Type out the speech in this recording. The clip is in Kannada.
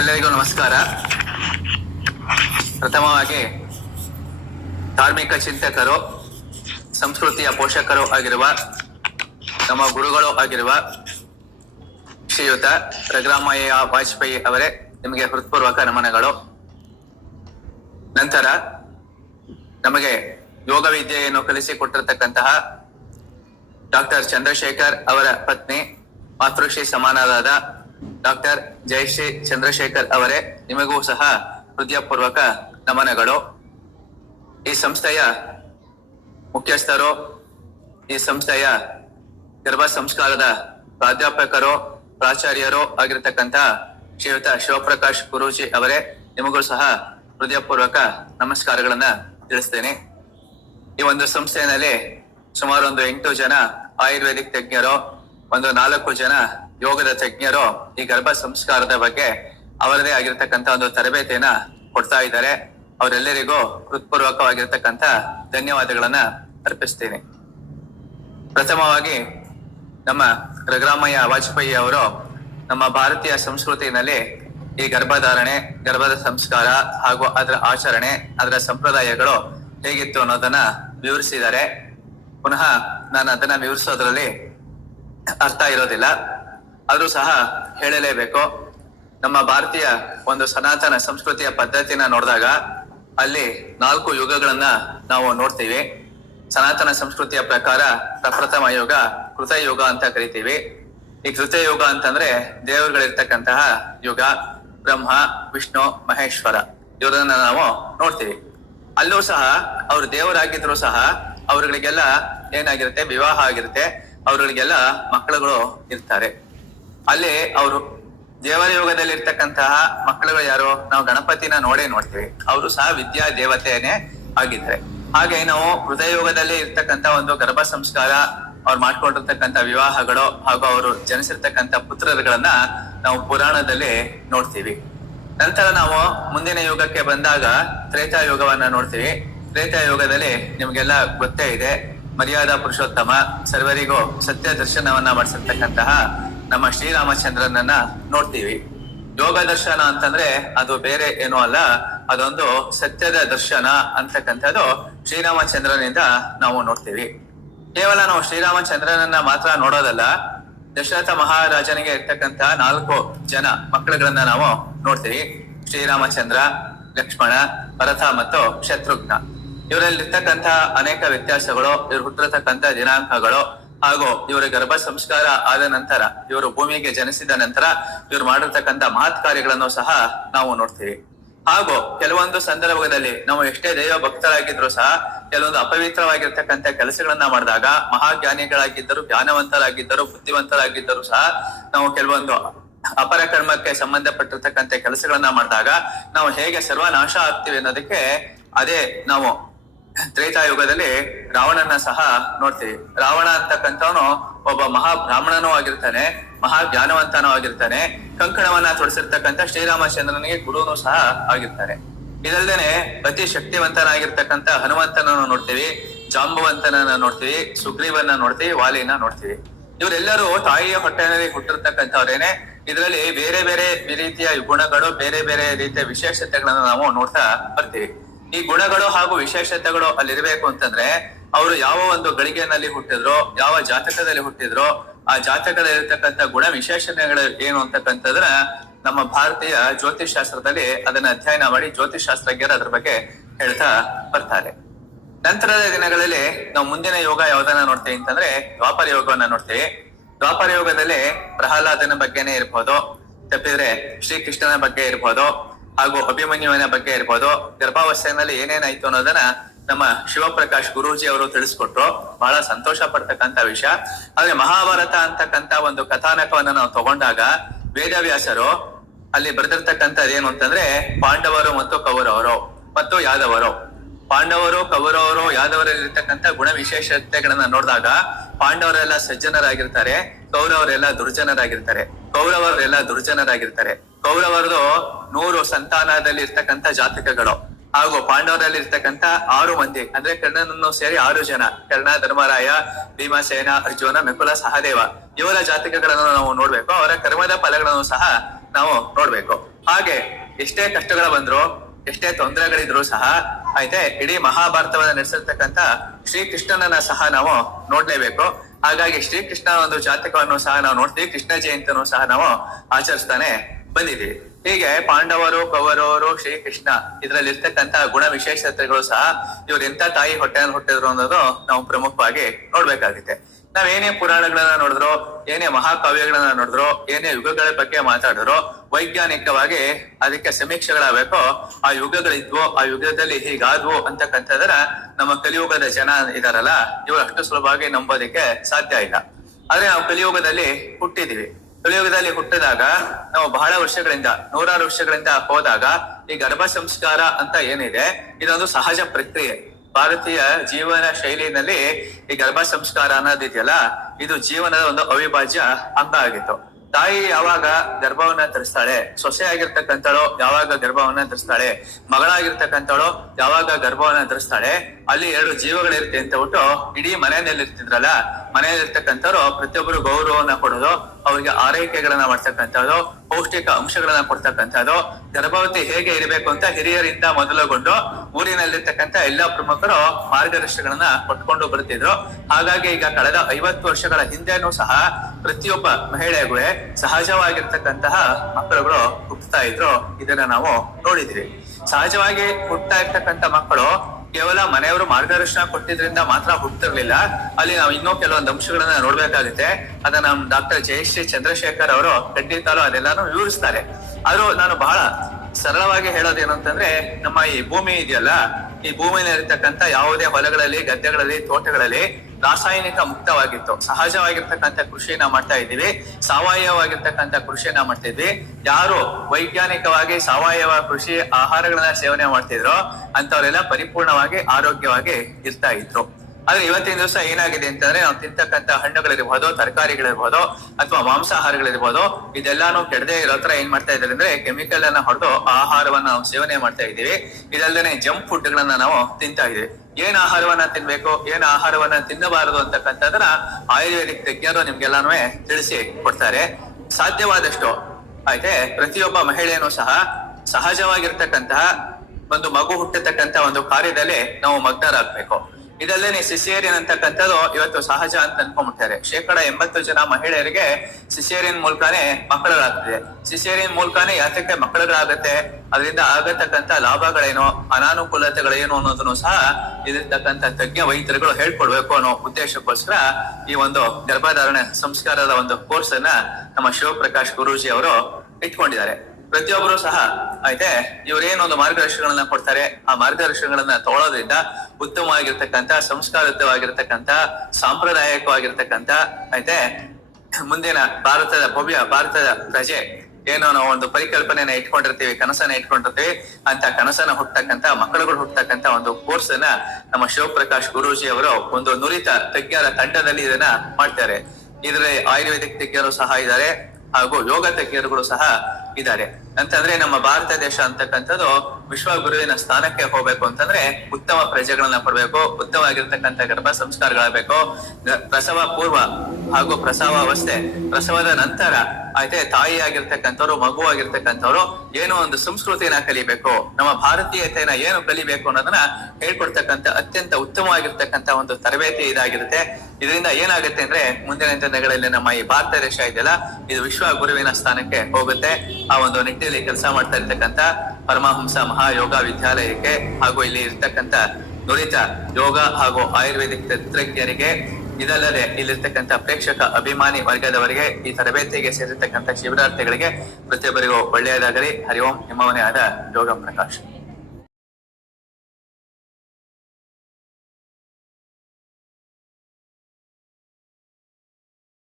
ಎಲ್ಲರಿಗೂ ನಮಸ್ಕಾರ. ಪ್ರಥಮವಾಗಿ ಧಾರ್ಮಿಕ ಚಿಂತಕರು, ಸಂಸ್ಕೃತಿಯ ಪೋಷಕರು ಆಗಿರುವ ನಮ್ಮ ಗುರುಗಳು ಆಗಿರುವ ಶ್ರೀಯುತ ರಘುರಾಮಯ್ಯ ವಾಜಪೇಯಿ ಅವರೇ, ನಿಮಗೆ ಹೃತ್ಪೂರ್ವಕ ನಮನಗಳು. ನಂತರ ನಮಗೆ ಯೋಗ ವಿದ್ಯೆಯನ್ನು ಕಲಿಸಿಕೊಟ್ಟಿರ್ತಕ್ಕಂತಹ ಡಾಕ್ಟರ್ ಚಂದ್ರಶೇಖರ್ ಅವರ ಪತ್ನಿ, ಮಾತೃಶ್ರೀ ಸಮಾನರಾದ ಡಾಕ್ಟರ್ ಜಯಶ್ರೀ ಚಂದ್ರಶೇಖರ್ ಅವರೇ, ನಿಮಗೂ ಸಹ ಹೃದಯಪೂರ್ವಕ ನಮನಗಳು. ಈ ಸಂಸ್ಥೆಯ ಮುಖ್ಯಸ್ಥರು, ಈ ಸಂಸ್ಥೆಯ ಗರ್ಭ ಸಂಸ್ಕಾರದ ಪ್ರಾಧ್ಯಾಪಕರು, ಪ್ರಾಚಾರ್ಯರು ಆಗಿರತಕ್ಕಂತ ಶ್ರೀಯುತ ಶಿವಪ್ರಕಾಶ್ ಗುರೂಜಿ ಅವರೇ, ನಿಮಗೂ ಸಹ ಹೃದಯಪೂರ್ವಕ ನಮಸ್ಕಾರಗಳನ್ನ ತಿಳಿಸ್ತೇನೆ. ಈ ಒಂದು ಸಂಸ್ಥೆಯಲ್ಲಿ ಸುಮಾರು 8 ಜನ ಆಯುರ್ವೇದಿಕ್ ತಜ್ಞರು, 4 ಜನ ಯೋಗದ ತಜ್ಞರು ಈ ಗರ್ಭ ಸಂಸ್ಕಾರದ ಬಗ್ಗೆ ಅವರದೇ ಆಗಿರ್ತಕ್ಕಂಥ ಒಂದು ತರಬೇತಿಯನ್ನ ಕೊಡ್ತಾ ಇದ್ದಾರೆ. ಅವರೆಲ್ಲರಿಗೂ ಹೃತ್ಪೂರ್ವಕವಾಗಿರ್ತಕ್ಕಂಥ ಧನ್ಯವಾದಗಳನ್ನ ಅರ್ಪಿಸ್ತೇನೆ. ಪ್ರಥಮವಾಗಿ ನಮ್ಮ ರಘುರಾಮಯ್ಯ ವಾಜಪೇಯಿ ಅವರು ನಮ್ಮ ಭಾರತೀಯ ಸಂಸ್ಕೃತಿಯಲ್ಲಿ ಈ ಗರ್ಭಧಾರಣೆ, ಗರ್ಭದ ಸಂಸ್ಕಾರ ಹಾಗೂ ಅದರ ಆಚರಣೆ, ಅದರ ಸಂಪ್ರದಾಯಗಳು ಹೇಗಿತ್ತು ಅನ್ನೋದನ್ನ ವಿವರಿಸಿದ್ದಾರೆ. ಪುನಃ ನಾನು ಅದನ್ನ ವಿವರಿಸೋದ್ರಲ್ಲಿ ಅರ್ಥ ಇರೋದಿಲ್ಲ, ಆದ್ರೂ ಸಹ ಹೇಳಲೇಬೇಕು. ನಮ್ಮ ಭಾರತೀಯ ಒಂದು ಸನಾತನ ಸಂಸ್ಕೃತಿಯ ಪದ್ಧತಿನ ನೋಡಿದಾಗ ಅಲ್ಲಿ 4 ಯುಗಗಳನ್ನ ನಾವು ನೋಡ್ತೀವಿ. ಸನಾತನ ಸಂಸ್ಕೃತಿಯ ಪ್ರಕಾರ ಪ್ರಪ್ರಥಮ ಯುಗ ಕೃತಯುಗ ಅಂತ ಕರಿತೀವಿ. ಈ ಕೃತಯುಗ ಅಂತಂದ್ರೆ ದೇವರುಗಳಿರ್ತಕ್ಕಂತಹ ಯುಗ. ಬ್ರಹ್ಮ, ವಿಷ್ಣು, ಮಹೇಶ್ವರ ಇವರನ್ನ ನಾವು ನೋಡ್ತೀವಿ. ಅಲ್ಲೂ ಸಹ ಅವ್ರು ದೇವರಾಗಿದ್ರು ಸಹ ಅವ್ರಗಳಿಗೆಲ್ಲ ಏನಾಗಿರುತ್ತೆ, ವಿವಾಹ ಆಗಿರುತ್ತೆ. ಅವ್ರಗಳಿಗೆಲ್ಲ ಮಕ್ಕಳುಗಳು ಇರ್ತಾರೆ. ಅಲ್ಲಿ ಅವರು ದೇವರ ಯೋಗದಲ್ಲಿ ಇರ್ತಕ್ಕಂತಹ ಮಕ್ಕಳುಗಳು ಯಾರು, ನಾವು ಗಣಪತಿನ ನೋಡ್ತೀವಿ. ಅವರು ಸಹ ವಿದ್ಯಾ ದೇವತೆಯೇ ಆಗಿದ್ದಾರೆ. ಹಾಗೆ ನಾವು ಹೃದಯಯೋಗದಲ್ಲಿ ಇರ್ತಕ್ಕಂಥ ಒಂದು ಗರ್ಭ ಸಂಸ್ಕಾರ, ಅವ್ರು ಮಾಡ್ಕೊಂಡಿರ್ತಕ್ಕಂಥ ವಿವಾಹಗಳು ಹಾಗೂ ಅವರು ಜನಿಸಿರ್ತಕ್ಕಂಥ ಪುತ್ರರುಗಳನ್ನ ನಾವು ಪುರಾಣದಲ್ಲಿ ನೋಡ್ತೀವಿ. ನಂತರ ನಾವು ಮುಂದಿನ ಯುಗಕ್ಕೆ ಬಂದಾಗ ತ್ರೇತಾಯುಗವನ್ನ ನೋಡ್ತೀವಿ. ತ್ರೇತಾಯುಗದಲ್ಲಿ ನಿಮ್ಗೆಲ್ಲ ಗೊತ್ತೇ ಇದೆ, ಮರ್ಯಾದಾ ಪುರುಷೋತ್ತಮ, ಸರ್ವರಿಗೂ ಸತ್ಯ ದರ್ಶನವನ್ನ ಮಾಡಿಸಿರ್ತಕ್ಕಂತಹ ನಮ್ಮ ಶ್ರೀರಾಮಚಂದ್ರನನ್ನ ನೋಡ್ತೀವಿ. ಯೋಗ ದರ್ಶನ ಅಂತಂದ್ರೆ ಅದು ಬೇರೆ ಏನೂ ಅಲ್ಲ, ಅದೊಂದು ಸತ್ಯದ ದರ್ಶನ ಅಂತಕ್ಕಂಥದ್ದು ಶ್ರೀರಾಮಚಂದ್ರನಿಂದ ನಾವು ನೋಡ್ತೀವಿ. ಕೇವಲ ನಾವು ಶ್ರೀರಾಮಚಂದ್ರನನ್ನ ಮಾತ್ರ ನೋಡೋದಲ್ಲ, ದಶರಥ ಮಹಾರಾಜನಿಗೆ ಇರ್ತಕ್ಕಂಥ 4 ಜನ ಮಕ್ಕಳುಗಳನ್ನ ನಾವು ನೋಡ್ತೀವಿ. ಶ್ರೀರಾಮಚಂದ್ರ, ಲಕ್ಷ್ಮಣ, ಭರತ ಮತ್ತು ಶತ್ರುಘ್ನ. ಇವರಲ್ಲಿರ್ತಕ್ಕಂಥ ಅನೇಕ ವ್ಯತ್ಯಾಸಗಳು, ಇವರು ಹುಟ್ಟಿರತಕ್ಕಂಥ ದಿನಾಂಕಗಳು ಹಾಗೂ ಇವರ ಗರ್ಭ ಸಂಸ್ಕಾರ ಆದ ನಂತರ, ಇವರು ಭೂಮಿಗೆ ಜನಿಸಿದ ನಂತರ ಇವರು ಮಾಡಿರ್ತಕ್ಕಂಥ ಮಹತ್ ಕಾರ್ಯಗಳನ್ನು ಸಹ ನಾವು ನೋಡ್ತೀವಿ. ಹಾಗೂ ಕೆಲವೊಂದು ಸಂದರ್ಭದಲ್ಲಿ ನಾವು ಎಷ್ಟೇ ದೈವ ಭಕ್ತರಾಗಿದ್ರು ಸಹ ಕೆಲವೊಂದು ಅಪವಿತ್ರವಾಗಿರ್ತಕ್ಕಂಥ ಕೆಲಸಗಳನ್ನ ಮಾಡಿದಾಗ, ಮಹಾಜ್ಞಾನಿಗಳಾಗಿದ್ದರು, ಜ್ಞಾನವಂತರಾಗಿದ್ದರು, ಬುದ್ಧಿವಂತರಾಗಿದ್ದರು ಸಹ ನಾವು ಕೆಲವೊಂದು ಅಪರ ಕರ್ಮಕ್ಕೆ ಸಂಬಂಧಪಟ್ಟಿರ್ತಕ್ಕಂಥ ಕೆಲಸಗಳನ್ನ ಮಾಡಿದಾಗ ನಾವು ಹೇಗೆ ಸರ್ವನಾಶ ಆಗ್ತೀವಿ ಅನ್ನೋದಕ್ಕೆ ಅದೇ ನಾವು ತ್ರೇತಾಯುಗದಲ್ಲಿ ರಾವಣನ ಸಹ ನೋಡ್ತೀವಿ. ರಾವಣ ಅಂತಕ್ಕಂಥವನು ಒಬ್ಬ ಮಹಾ ಬ್ರಾಹ್ಮಣನೂ ಆಗಿರ್ತಾನೆ, ಮಹಾ ಜ್ಞಾನವಂತನೂ ಆಗಿರ್ತಾನೆ. ಕಂಕಣವನ್ನ ತೊಡಿಸಿರ್ತಕ್ಕಂಥ ಶ್ರೀರಾಮಚಂದ್ರನಿಗೆ ಗುರುನು ಸಹ ಆಗಿರ್ತಾನೆ. ಇದಲ್ದೇನೆ ಅತಿ ಶಕ್ತಿವಂತನಾಗಿರ್ತಕ್ಕಂಥ ಹನುಮಂತನನ್ನು ನೋಡ್ತೀವಿ, ಜಾಂಬವಂತನನ್ನ ನೋಡ್ತೀವಿ, ಸುಗ್ರೀವನ್ನ ನೋಡ್ತೀವಿ, ವಾಲಿನ ನೋಡ್ತೀವಿ. ಇವರೆಲ್ಲರೂ ತಾಯಿಯ ಹೊಟ್ಟೆನಲ್ಲಿ ಹುಟ್ಟಿರ್ತಕ್ಕಂಥವ್ರೇನೆ. ಇದರಲ್ಲಿ ಬೇರೆ ಬೇರೆ ರೀತಿಯ ಗುಣಗಳು, ಬೇರೆ ಬೇರೆ ರೀತಿಯ ವಿಶೇಷತೆಗಳನ್ನ ನಾವು ನೋಡ್ತಾ ಬರ್ತೀವಿ. ಈ ಗುಣಗಳು ಹಾಗೂ ವಿಶೇಷತೆಗಳು ಅಲ್ಲಿರ್ಬೇಕು ಅಂತಂದ್ರೆ ಅವರು ಯಾವ ಒಂದು ಗಳಿಗೆನಲ್ಲಿ ಹುಟ್ಟಿದ್ರು, ಯಾವ ಜಾತಕದಲ್ಲಿ ಹುಟ್ಟಿದ್ರು, ಆ ಜಾತಕದಲ್ಲಿರ್ತಕ್ಕಂಥ ಗುಣ ವಿಶೇಷಣೆಗಳು ಏನು ಅಂತಕ್ಕಂಥದ್ರ ನಮ್ಮ ಭಾರತೀಯ ಜ್ಯೋತಿಷ್ ಶಾಸ್ತ್ರದಲ್ಲಿ ಅದನ್ನ ಅಧ್ಯಯನ ಮಾಡಿ ಜ್ಯೋತಿಷ್ ಶಾಸ್ತ್ರಜ್ಞರು ಅದ್ರ ಬಗ್ಗೆ ಹೇಳ್ತಾ ಬರ್ತಾರೆ. ನಂತರದ ದಿನಗಳಲ್ಲಿ ನಾವು ಮುಂದಿನ ಯೋಗ ಯಾವ್ದನ್ನ ನೋಡ್ತೀವಿ ಅಂತಂದ್ರೆ ದ್ವಾಪರ ಯೋಗವನ್ನ ನೋಡ್ತೀವಿ. ದ್ವಾಪರ ಯೋಗದಲ್ಲಿ ಪ್ರಹ್ಲಾದನ ಬಗ್ಗೆನೇ ಇರ್ಬೋದು, ತಪ್ಪಿದ್ರೆ ಶ್ರೀಕೃಷ್ಣನ ಬಗ್ಗೆ ಇರ್ಬೋದು, ಹಾಗೂ ಅಭಿಮನ್ಯುವಿನ ಬಗ್ಗೆ ಇರ್ಬೋದು. ಗರ್ಭಾವಸ್ಥೆಯಲ್ಲಿ ಏನೇನಾಯ್ತು ಅನ್ನೋದನ್ನ ನಮ್ಮ ಶಿವಪ್ರಕಾಶ್ ಗುರೂಜಿ ಅವರು ತಿಳಿಸ್ಕೊಟ್ರು. ಬಹಳ ಸಂತೋಷ ಪಡ್ತಕ್ಕಂಥ ವಿಷಯ. ಆದ್ರೆ ಮಹಾಭಾರತ ಅಂತಕ್ಕಂಥ ಒಂದು ಕಥಾನಕವನ್ನ ನಾವು ತಗೊಂಡಾಗ ವೇದವ್ಯಾಸರು ಅಲ್ಲಿ ಬರೆದಿರ್ತಕ್ಕಂಥದ್ದು ಏನು ಅಂತಂದ್ರೆ ಪಾಂಡವರು ಮತ್ತು ಕೌರವರು ಮತ್ತು ಯಾದವರು. ಪಾಂಡವರು, ಕೌರವರು, ಯಾದವರಲ್ಲಿರ್ತಕ್ಕಂಥ ಗುಣ ವಿಶೇಷತೆಗಳನ್ನ ನೋಡಿದಾಗ ಪಾಂಡವರೆಲ್ಲ ಸಜ್ಜನರಾಗಿರ್ತಾರೆ, ಕೌರವರೆಲ್ಲ ದುರ್ಜನರಾಗಿರ್ತಾರೆ. ಕೌರವರದು 100 ಸಂತಾನದಲ್ಲಿ ಇರ್ತಕ್ಕಂಥ ಜಾತಕಗಳು ಹಾಗೂ ಪಾಂಡವರಲ್ಲಿ ಇರ್ತಕ್ಕಂಥ 6 ಮಂದಿ ಅಂದ್ರೆ ಕರ್ಣನನ್ನು ಸೇರಿ 6 ಜನ, ಕರ್ಣ, ಧರ್ಮರಾಯ, ಭೀಮಸೇನ, ಅರ್ಜುನ, ನಕುಲ, ಸಹದೇವ ಇವರ ಜಾತಕಗಳನ್ನು ನಾವು ನೋಡ್ಬೇಕು. ಅವರ ಕರ್ಮದ ಫಲಗಳನ್ನು ಸಹ ನಾವು ನೋಡ್ಬೇಕು. ಹಾಗೆ ಎಷ್ಟೇ ಕಷ್ಟಗಳು ಬಂದ್ರು, ಎಷ್ಟೇ ತೊಂದರೆಗಳಿದ್ರು ಸಹ ಆಯ್ತೆ ಇಡೀ ಮಹಾಭಾರತವನ್ನ ನಡೆಸಿರ್ತಕ್ಕಂತ ಶ್ರೀಕೃಷ್ಣನನ್ನ ಸಹ ನಾವು ನೋಡ್ಲೇಬೇಕು. ಹಾಗಾಗಿ ಶ್ರೀಕೃಷ್ಣ ಒಂದು ಜಾತಕವನ್ನು ಸಹ ನಾವು ನೋಡ್ತೀವಿ, ಕೃಷ್ಣ ಜಯಂತಿಯನ್ನು ಸಹ ನಾವು ಆಚರಿಸ್ತಾನೆ ಬಂದಿದ್ದೀವಿ. ಹೀಗೆ ಪಾಂಡವರು, ಕೌರವರು, ಶ್ರೀಕೃಷ್ಣ ಇದರಲ್ಲಿ ಇರ್ತಕ್ಕಂತ ಗುಣ ವಿಶೇಷತೆಗಳು ಸಹ ಇವ್ರು ಎಂತ ತಾಯಿ ಹೊಟ್ಟೆಯನ್ನು ಹುಟ್ಟಿದ್ರು ಅನ್ನೋದು ನಾವು ಪ್ರಮುಖವಾಗಿ ನೋಡ್ಬೇಕಾಗುತ್ತೆ. ನಾವ್ ಏನೇ ಪುರಾಣಗಳನ್ನ ನೋಡಿದ್ರು, ಏನೇ ಮಹಾಕಾವ್ಯಗಳನ್ನ ನೋಡಿದ್ರು, ಏನೇ ಯುಗಗಳ ಬಗ್ಗೆ ಮಾತಾಡಿದ್ರು, ವೈಜ್ಞಾನಿಕವಾಗಿ ಅದಕ್ಕೆ ಸಮೀಕ್ಷೆಗಳಾಗಬೇಕು. ಆ ಯುಗಗಳಿದ್ವು, ಆ ಯುಗದಲ್ಲಿ ಹೀಗಾದ್ವು ಅಂತಕ್ಕಂಥದ್ರ ನಮ್ಮ ಕಲಿಯುಗದ ಜನ ಇದಾರಲ್ಲ, ಇವ್ರು ಅಷ್ಟು ಸುಲಭವಾಗಿ ನಂಬೋದಕ್ಕೆ ಸಾಧ್ಯ ಇಲ್ಲ. ಆದ್ರೆ ನಾವು ಕಲಿಯುಗದಲ್ಲಿ ಹುಟ್ಟಿದೀವಿ. ಕಲಿಯುಗದಲ್ಲಿ ಹುಟ್ಟಿದಾಗ ನಾವು ಬಹಳ ವರ್ಷಗಳಿಂದ, ನೂರಾರು ವರ್ಷಗಳಿಂದ ಹೋದಾಗ ಈ ಗರ್ಭ ಸಂಸ್ಕಾರ ಅಂತ ಏನಿದೆ ಇದೊಂದು ಸಹಜ ಪ್ರಕ್ರಿಯೆ. ಭಾರತೀಯ ಜೀವನ ಶೈಲಿನಲ್ಲಿ ಈ ಗರ್ಭ ಸಂಸ್ಕಾರ ಅನ್ನೋದಿದೆಯಲ್ಲ, ಇದು ಜೀವನದ ಒಂದು ಅವಿಭಾಜ್ಯ ಅಂಗ ಆಗಿತ್ತು. ತಾಯಿ ಯಾವಾಗ ಗರ್ಭವನ್ನ ಧರಿಸ್ತಾಳೆ, ಸೊಸೆ ಆಗಿರ್ತಕ್ಕಂಥಳು ಯಾವಾಗ ಗರ್ಭವನ್ನ ಧರಿಸ್ತಾಳೆ, ಮಗಳಾಗಿರ್ತಕ್ಕಂಥಳು ಯಾವಾಗ ಗರ್ಭವನ್ನ ಧರಿಸ್ತಾಳೆ, ಅಲ್ಲಿ 2 ಜೀವಗಳಿರುತ್ತೆ ಅಂತ ಬಿಟ್ಟು ಇಡೀ ಮನೆಯಲ್ಲಿ ಇರ್ತಿದ್ರಲ್ಲ, ಮನೆಯಲ್ಲಿರ್ತಕ್ಕಂಥವ್ರು ಪ್ರತಿಯೊಬ್ಬರು ಗೌರವವನ್ನ ಕೊಡೋದು, ಅವ್ರಿಗೆ ಆರೈಕೆಗಳನ್ನ ಮಾಡ್ತಕ್ಕಂಥದ್ದು, ಪೌಷ್ಟಿಕ ಅಂಶಗಳನ್ನ ಕೊಡ್ತಕ್ಕಂಥದ್ದು, ಗರ್ಭವತಿ ಹೇಗೆ ಇರಬೇಕು ಅಂತ ಹಿರಿಯರಿಂದ ಮೊದಲುಗೊಂಡು ಊರಿನಲ್ಲಿರ್ತಕ್ಕಂಥ ಎಲ್ಲಾ ಪ್ರಮುಖರು ಮಾರ್ಗದರ್ಶನಗಳನ್ನ ಕೊಟ್ಕೊಂಡು ಬರ್ತಿದ್ರು. ಹಾಗಾಗಿ ಈಗ ಕಳೆದ 50 ವರ್ಷಗಳ ಹಿಂದೆನೂ ಸಹ ಪ್ರತಿಯೊಬ್ಬ ಮಹಿಳೆಗೂ ಸಹಜವಾಗಿರ್ತಕ್ಕಂತಹ ಮಕ್ಕಳುಗಳು ಹುಟ್ಟುತ್ತಾ ಇದ್ರು. ಇದನ್ನ ನಾವು ನೋಡಿದ್ವಿ. ಸಹಜವಾಗಿ ಹುಟ್ಟುತ್ತಾ ಇರ್ತಕ್ಕಂಥ ಮಕ್ಕಳು ಕೇವಲ ಮನೆಯವರು ಮಾರ್ಗದರ್ಶನ ಕೊಟ್ಟಿದ್ರಿಂದ ಮಾತ್ರ ಹುಟ್ಟಿರ್ಲಿಲ್ಲ. ಅಲ್ಲಿ ನಾವು ಇನ್ನೂ ಕೆಲವೊಂದು ಅಂಶಗಳನ್ನ ನೋಡ್ಬೇಕಾಗುತ್ತೆ. ಅದನ್ನ ನಮ್ ಡಾಕ್ಟರ್ ಜಯಶ್ರೀ ಚಂದ್ರಶೇಖರ್ ಅವರು ಖಂಡಿತಲೂ ಅದೆಲ್ಲಾನು ವಿವರಿಸ್ತಾರೆ. ಆದ್ರೂ ನಾನು ಬಹಳ ಸರಳವಾಗಿ ಹೇಳೋದೇನು ಅಂತಂದ್ರೆ, ನಮ್ಮ ಈ ಭೂಮಿ ಇದೆಯಲ್ಲ, ಈ ಭೂಮಿಯಲ್ಲಿರ್ತಕ್ಕಂಥ ಯಾವುದೇ ಹೊಲಗಳಲ್ಲಿ, ಗದ್ದೆಗಳಲ್ಲಿ, ತೋಟಗಳಲ್ಲಿ ರಾಸಾಯನಿಕ ಮುಕ್ತವಾಗಿತ್ತು. ಸಹಜವಾಗಿರ್ತಕ್ಕಂಥ ಕೃಷಿಯನ್ನ ಮಾಡ್ತಾ ಇದ್ದೀವಿ, ಸಾವಯವವಾಗಿರ್ತಕ್ಕಂಥ ಕೃಷಿಯನ್ನ ಮಾಡ್ತಾ ಇದ್ವಿ. ಯಾರು ವೈಜ್ಞಾನಿಕವಾಗಿ ಸಾವಯವ ಕೃಷಿ ಆಹಾರಗಳನ್ನ ಸೇವನೆ ಮಾಡ್ತಿದ್ರು ಅಂತವರೆಲ್ಲ ಪರಿಪೂರ್ಣವಾಗಿ ಆರೋಗ್ಯವಾಗಿ ಇರ್ತಾ ಇದ್ರು. ಆದ್ರೆ ಇವತ್ತಿನ ದಿವಸ ಏನಾಗಿದೆ ಅಂತಂದ್ರೆ, ನಾವು ತಿಂತಕ್ಕಂಥ ಹಣ್ಣುಗಳಿರ್ಬೋದು, ತರಕಾರಿಗಳಿರ್ಬೋದು, ಅಥವಾ ಮಾಂಸಾಹಾರಗಳಿರ್ಬೋದು, ಇದೆಲ್ಲಾನು ಕೆಡದೆ ಇರೋ ತರ ಏನ್ ಮಾಡ್ತಾ ಇದ್ದಾರೆ ಅಂದ್ರೆ ಕೆಮಿಕಲ್ ಅನ್ನ ಹೊಡೆದು ಆಹಾರವನ್ನ ನಾವು ಸೇವನೆ ಮಾಡ್ತಾ ಇದ್ದೀವಿ. ಇದಲ್ದೇನೆ ಜಂಕ್ ಫುಡ್ ಗಳನ್ನ ನಾವು ತಿಂತಾ ಇದೀವಿ. ಏನ್ ಆಹಾರವನ್ನ ತಿನ್ಬೇಕು, ಏನ್ ಆಹಾರವನ್ನ ತಿನ್ನಬಾರದು ಅಂತಕ್ಕಂಥದನ್ನ ಆಯುರ್ವೇದಿಕ್ ತಜ್ಞರು ನಿಮ್ಗೆಲ್ಲಾನು ತಿಳಿಸಿ ಕೊಡ್ತಾರೆ. ಸಾಧ್ಯವಾದಷ್ಟು ಆಯ್ತೆ ಪ್ರತಿಯೊಬ್ಬ ಮಹಿಳೆಯೂ ಸಹ ಸಹಜವಾಗಿರ್ತಕ್ಕಂತಹ ಒಂದು ಮಗು ಹುಟ್ಟತಕ್ಕಂತ ಒಂದು ಕಾರ್ಯದಲ್ಲಿ ನಾವು ಮಗ್ನರಾಗ್ಬೇಕು. ಇದಲ್ಲೇನೆ ಸಿಸೇರಿಯನ್ ಅಂತಕ್ಕಂಥದ್ದು ಇವತ್ತು ಸಹಜ ಅಂತ ಅನ್ಕೊಂಡ್ಬಿಡ್ತಾರೆ. 80% ಜನ ಮಹಿಳೆಯರಿಗೆ ಸಿಸೇರಿಯನ್ ಮೂಲಕನೇ ಮಕ್ಕಳುಗಳಾಗ್ತಿದೆ. ಸಿಸೇರಿಯನ್ ಮೂಲಕನೇ ಯಾತಕ್ಕೆ ಮಕ್ಕಳುಗಳಾಗತ್ತೆ, ಅದರಿಂದ ಆಗತಕ್ಕಂತ ಲಾಭಗಳೇನು, ಅನಾನುಕೂಲತೆಗಳೇನು ಅನ್ನೋದನ್ನು ಸಹ ಇದಿರ್ತಕ್ಕಂಥ ತಜ್ಞ ವೈದ್ಯರುಗಳು ಹೇಳ್ಕೊಡ್ಬೇಕು ಅನ್ನೋ ಉದ್ದೇಶಕ್ಕೋಸ್ಕರ ಈ ಒಂದು ಗರ್ಭಧಾರಣೆ ಸಂಸ್ಕಾರದ ಒಂದು ಕೋರ್ಸ್ ಅನ್ನ ನಮ್ಮ ಶಿವಪ್ರಕಾಶ್ ಗುರೂಜಿ ಅವರು ಇಟ್ಕೊಂಡಿದ್ದಾರೆ. ಪ್ರತಿಯೊಬ್ಬರು ಸಹ ಆಯ್ತೆ ಇವ್ರೇನೊಂದು ಮಾರ್ಗದರ್ಶನಗಳನ್ನ ಕೊಡ್ತಾರೆ, ಆ ಮಾರ್ಗದರ್ಶನಗಳನ್ನ ತಗೊಳ್ಳೋದ್ರಿಂದ ಉತ್ತಮವಾಗಿರ್ತಕ್ಕಂಥ, ಸಂಸ್ಕಾರಯುತವಾಗಿರ್ತಕ್ಕಂಥ, ಸಾಂಪ್ರದಾಯಿಕವಾಗಿರ್ತಕ್ಕಂಥ ಆಯ್ತೆ ಮುಂದಿನ ಭಾರತದ ಪ್ರಜೆ ಏನೋ ನಾವು ಒಂದು ಪರಿಕಲ್ಪನೆಯನ್ನ ಇಟ್ಕೊಂಡಿರ್ತೀವಿ, ಕನಸನ್ನ ಇಟ್ಕೊಂಡಿರ್ತೀವಿ, ಅಂತ ಕನಸನ್ನ ಹುಟ್ಟತಕ್ಕಂಥ ಮಕ್ಕಳುಗಳು ಹುಟ್ಟತಕ್ಕಂಥ ಒಂದು ಕೋರ್ಸ್ ಅನ್ನ ನಮ್ಮ ಶಿವಪ್ರಕಾಶ್ ಗುರೂಜಿ ಅವರು ಒಂದು ನುರಿತ ತಜ್ಞರ ತಂಡದಲ್ಲಿ ಇದನ್ನ ಮಾಡ್ತಾರೆ. ಇದ್ರಲ್ಲಿ ಆಯುರ್ವೇದಿಕ್ ತಜ್ಞರು ಸಹ ಇದ್ದಾರೆ, ಹಾಗೂ ಯೋಗ ತಜ್ಞರುಗಳು ಸಹ ಇದ್ದಾರೆ. ಅಂತಂದ್ರೆ ನಮ್ಮ ಭಾರತ ದೇಶ ಅಂತಕ್ಕಂಥದ್ದು ವಿಶ್ವಗುರುವಿನ ಸ್ಥಾನಕ್ಕೆ ಹೋಗ್ಬೇಕು ಅಂತಂದ್ರೆ ಉತ್ತಮ ಪ್ರಜೆಗಳನ್ನ ಕೊಡ್ಬೇಕು, ಉತ್ತಮವಾಗಿರ್ತಕ್ಕಂಥ ಗರ್ಭ ಸಂಸ್ಕಾರಗಳಾಗಬೇಕು. ಪ್ರಸವ ಪೂರ್ವ ಹಾಗೂ ಪ್ರಸವಾವಸ್ಥೆ, ಪ್ರಸವದ ನಂತರ ಆಯ್ತೆ ತಾಯಿ ಆಗಿರ್ತಕ್ಕಂಥವ್ರು, ಮಗು ಆಗಿರ್ತಕ್ಕಂಥವ್ರು ಏನೋ ಒಂದು ಸಂಸ್ಕೃತಿಯನ್ನ ಕಲಿಬೇಕು, ನಮ್ಮ ಭಾರತೀಯತೆಯನ್ನ ಏನು ಕಲಿಬೇಕು ಅನ್ನೋದನ್ನ ಹೇಳ್ಕೊಡ್ತಕ್ಕಂಥ ಅತ್ಯಂತ ಉತ್ತಮವಾಗಿರ್ತಕ್ಕಂಥ ಒಂದು ತರಬೇತಿ ಇದಾಗಿರುತ್ತೆ. ಇದರಿಂದ ಏನಾಗುತ್ತೆ ಅಂದ್ರೆ ಮುಂದಿನ ದಿನಗಳಲ್ಲಿ ನಮ್ಮ ಈ ಭಾರತ ದೇಶ ಇದೆಯಲ್ಲ, ಇದು ವಿಶ್ವ ಗುರುವಿನ ಸ್ಥಾನಕ್ಕೆ ಹೋಗುತ್ತೆ. ಆ ಒಂದು ನಿಟ್ಟಿನಲ್ಲಿ ಕೆಲಸ ಮಾಡ್ತಾ ಇರ್ತಕ್ಕಂಥ ಪರಮಹಂಸ ಮಹಾಯೋಗ ವಿದ್ಯಾಲಯಕ್ಕೆ ಹಾಗೂ ಇಲ್ಲಿ ಇರ್ತಕ್ಕಂಥ ನುರಿತ ಯೋಗ ಹಾಗೂ ಆಯುರ್ವೇದಿಕ್ ತಂತ್ರಜ್ಞರಿಗೆ, ಇದಲ್ಲದೆ ಇಲ್ಲಿರ್ತಕ್ಕಂಥ ಪ್ರೇಕ್ಷಕ ಅಭಿಮಾನಿ ವರ್ಗದವರಿಗೆ, ಈ ತರಬೇತಿಗೆ ಸೇರಿರ್ತಕ್ಕಂಥ ಶಿಬಿರಾರ್ಥಿಗಳಿಗೆ ಪ್ರತಿಯೊಬ್ಬರಿಗೂ ಒಳ್ಳೆಯದಾಗಲಿ. ಹರಿ ಓಂ. ನಿಮ್ಮವನೇ ಆದ ಯೋಗ ಪ್ರಕಾಶ್.